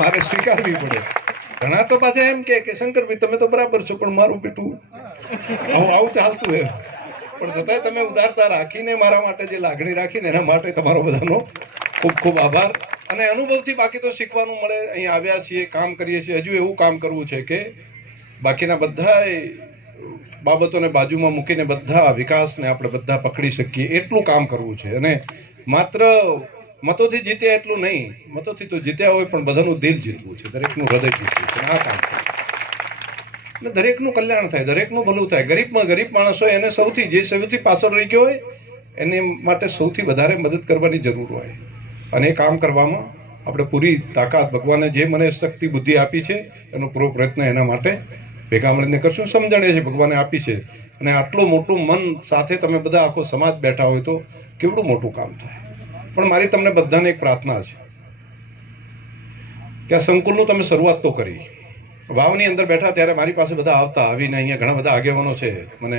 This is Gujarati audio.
મારે સ્વીકારવી પડે. ઘણા તો પાછા એમ કે શંકરભાઈ તમે તો બરાબર છો, પણ મારું બેટું આવું આવું ચાલતું એમ. પણ છતાંય તમે ઉદારતા રાખીને મારા માટે જે લાગણી રાખીને એના માટે તમારો બધાનો ખૂબ ખૂબ આભાર. અને અનુભવથી બાકી તો શીખવાનું મળે. અહીં આવ્યા છીએ, કામ કરીએ છીએ. હજુ એવું કામ કરવું છે કે બાકીના બધા બાબતોને બાજુમાં મૂકીને બધા વિકાસને આપણે બધા પકડી શકીએ. એટલું કામ કરવું છે. અને માત્ર મતોથી જીત્યા એટલું નહીં. મતોથી તો જીત્યા હોય પણ બધાનું દિલ જીતવું છે, દરેકનું હૃદય જીતવું છે આ કામ અને દરેકનું કલ્યાણ થાય, દરેકનું ભલું થાય. ગરીબમાં ગરીબ માણસ હોય એને સૌથી, જે સૌથી પાછળ રહી ગયો હોય, એને માટે સૌથી વધારે મદદ કરવાની જરૂર હોય. અને એ કામ કરવામાં આપણે પૂરી તાકાત, ભગવાને જે મને શક્તિ, બુદ્ધિ આપી છે, એનો પૂરો પ્રયત્ન એના માટે ભેગા મળીને કરશું. સમજણ છે, ભગવાને આપી છે. અને આટલું મોટું મન સાથે તમે બધા આખો સમાજ બેઠા હોય તો કેવડું મોટું કામ થાય? પણ મારી તમને બધાને એક પ્રાર્થના છે કે આ સંકુલનું તમે શરૂઆત તો કરી. વાવની અંદર બેઠા ત્યારે મારી પાસે બધા આવતા, આવીને અહીંયા ઘણા બધા આગેવાનો છે. મને